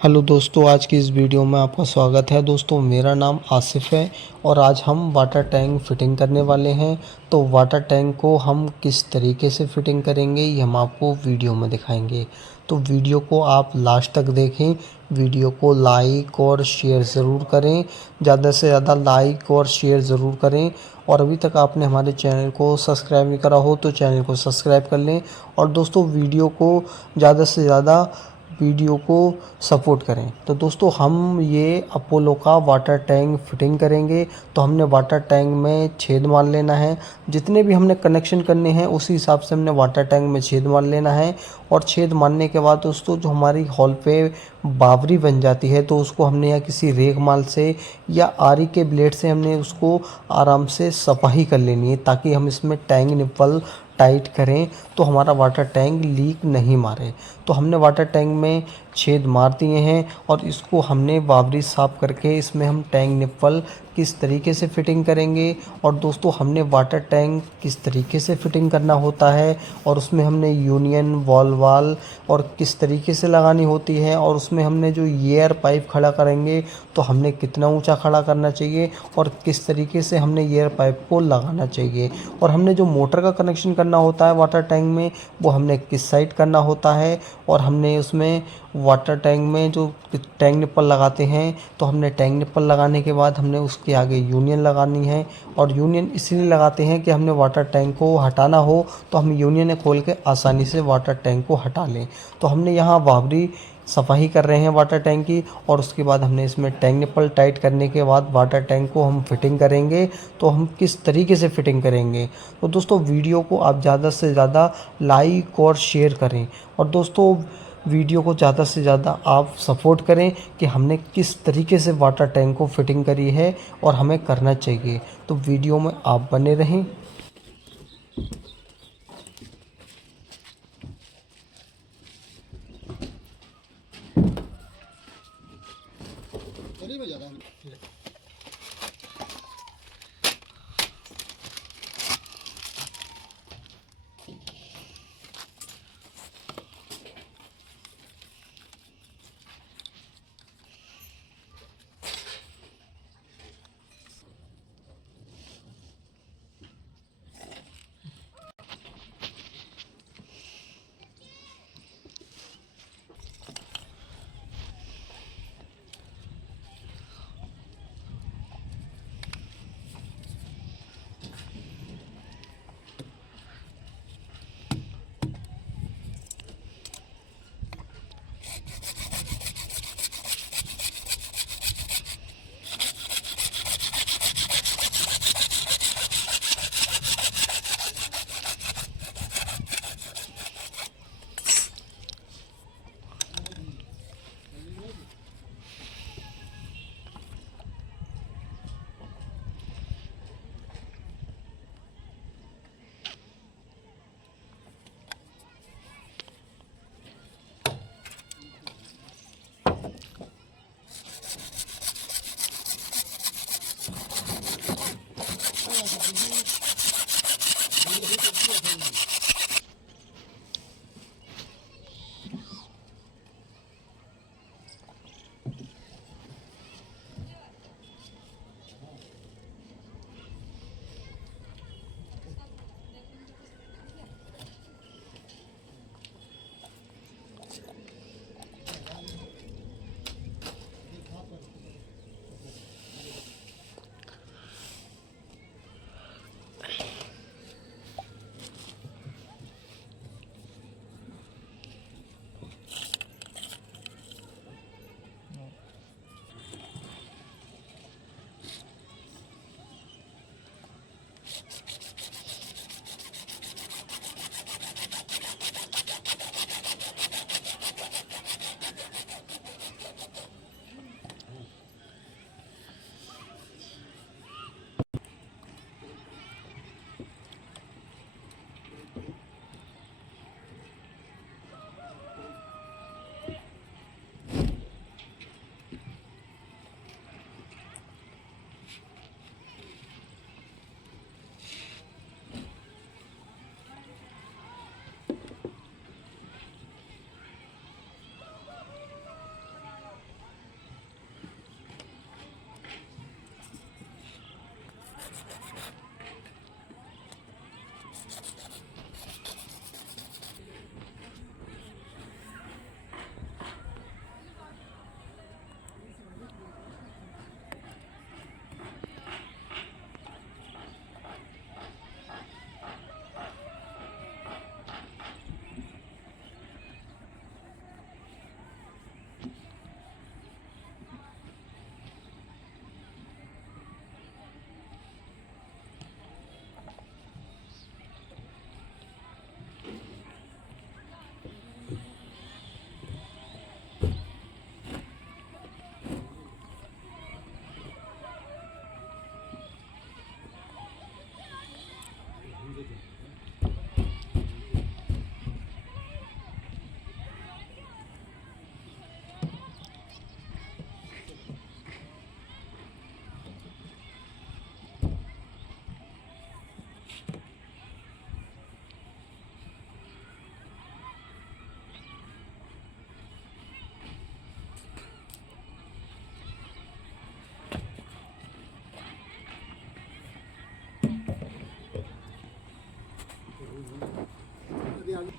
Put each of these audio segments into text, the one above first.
Hello दोस्तों, आज की इस वीडियो में आपका स्वागत है। दोस्तों, मेरा नाम आसिफ है और आज हम वाटर टैंक फिटिंग करने वाले हैं। तो वाटर टैंक को हम किस तरीके से फिटिंग करेंगे ये हम आपको वीडियो में दिखाएंगे। तो वीडियो को आप लास्ट तक देखें। वीडियो को लाइक और शेयर ज़रूर करें, ज़्यादा से ज़्यादा लाइक और शेयर ज़रूर करें। और अभी तक आपने हमारे चैनल को सब्सक्राइब नहीं करा हो तो चैनल को सब्सक्राइब कर लें। और दोस्तों, ज़्यादा से ज़्यादा वीडियो को सपोर्ट करें। तो दोस्तों, हम ये अपोलो का वाटर टैंक फिटिंग करेंगे। तो हमने वाटर टैंक में छेद मार लेना है। जितने भी हमने कनेक्शन करने हैं उसी हिसाब से हमने वाटर टैंक में छेद मार लेना है। और छेद मारने के बाद दोस्तों, जो हमारी हॉल पे बावरी बन जाती है तो उसको हमने या किसी रेगमाल से या आरी के ब्लेड से हमने उसको आराम से सफाई कर लेनी है, ताकि हम इसमें टैंक निप्पल टाइट करें तो हमारा वाटर टैंक लीक नहीं मारे। तो हमने वाटर टैंक में छेद मार दिए हैं और इसको हमने बावरी साफ़ करके इसमें हम टैंक निप्पल किस तरीके से फिटिंग करेंगे। और दोस्तों, हमने वाटर टैंक किस तरीके से फिटिंग करना होता है और उसमें हमने यूनियन वाल और किस तरीके से लगानी होती है। और उसमें हमने जो एयर पाइप खड़ा करेंगे तो हमने कितना ऊंचा खड़ा करना चाहिए और किस तरीके से हमने एयर पाइप को लगाना चाहिए। और हमने जो मोटर का कनेक्शन करना होता है वाटर टैंक में, वो हमने किस साइड करना होता है। और हमने उसमें वाटर टैंक में जो टैंक निप्पल लगाते हैं तो हमने टैंक निप्पल लगाने के बाद हमने उसके आगे यूनियन लगानी है। और यूनियन इसलिए लगाते हैं कि हमने वाटर टैंक को हटाना हो तो हम यूनियन खोल के आसानी से वाटर टैंक को हटा लें। तो हमने यहाँ बावरी सफाई कर रहे हैं वाटर टैंक की। और उसके बाद हमने इसमें टैंक निप्पल टाइट करने के बाद वाटर टैंक को हम फिटिंग करेंगे। तो हम किस तरीके से फिटिंग करेंगे, तो दोस्तों वीडियो को आप ज़्यादा से ज़्यादा लाइक और शेयर करें। और दोस्तों, वीडियो को ज़्यादा से ज़्यादा आप सपोर्ट करें कि हमने किस तरीके से वाटर टैंक को फिटिंग करी है और हमें करना चाहिए। तो वीडियो में आप बने रहें।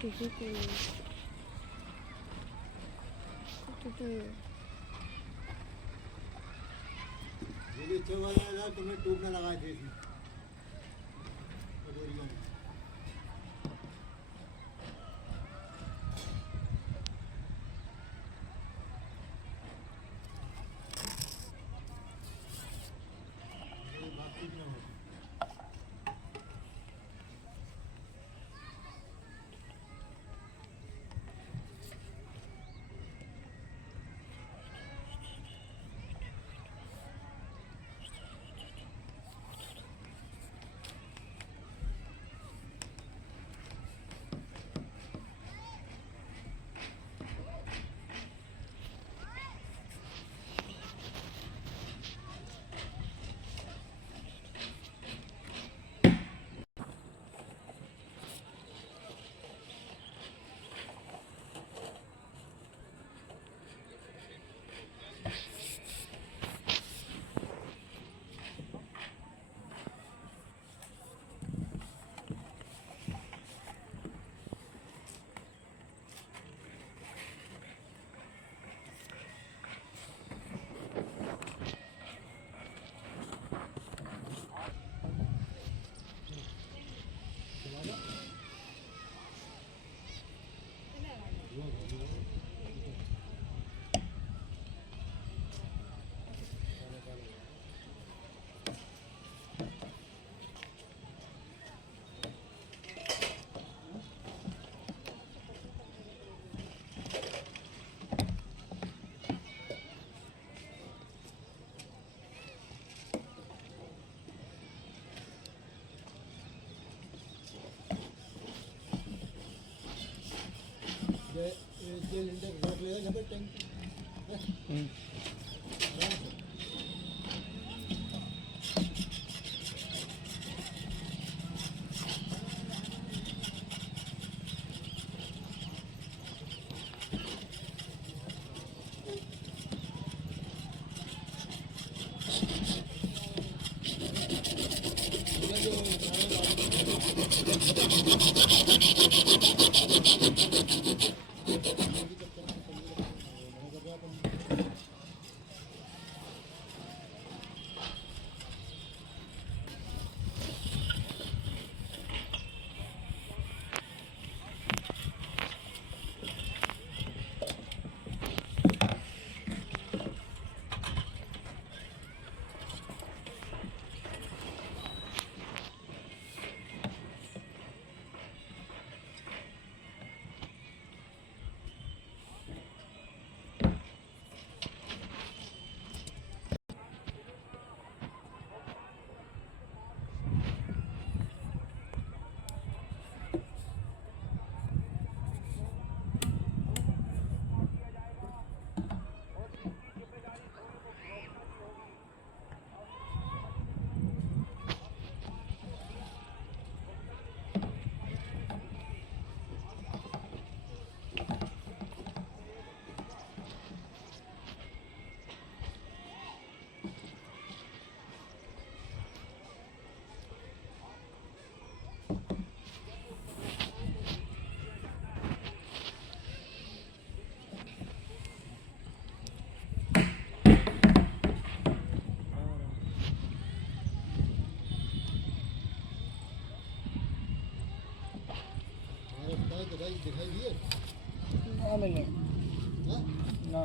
किसी को नहीं तो ये भी अच्छा वाला है ना, तुमने ट्यूब में लगाए थे इसमें कटोरियों में। ये बातचीत ना होती। ये लिंटर रख लेगा जब तक टैंक दिखाई दिए ना मिले हाँ? ना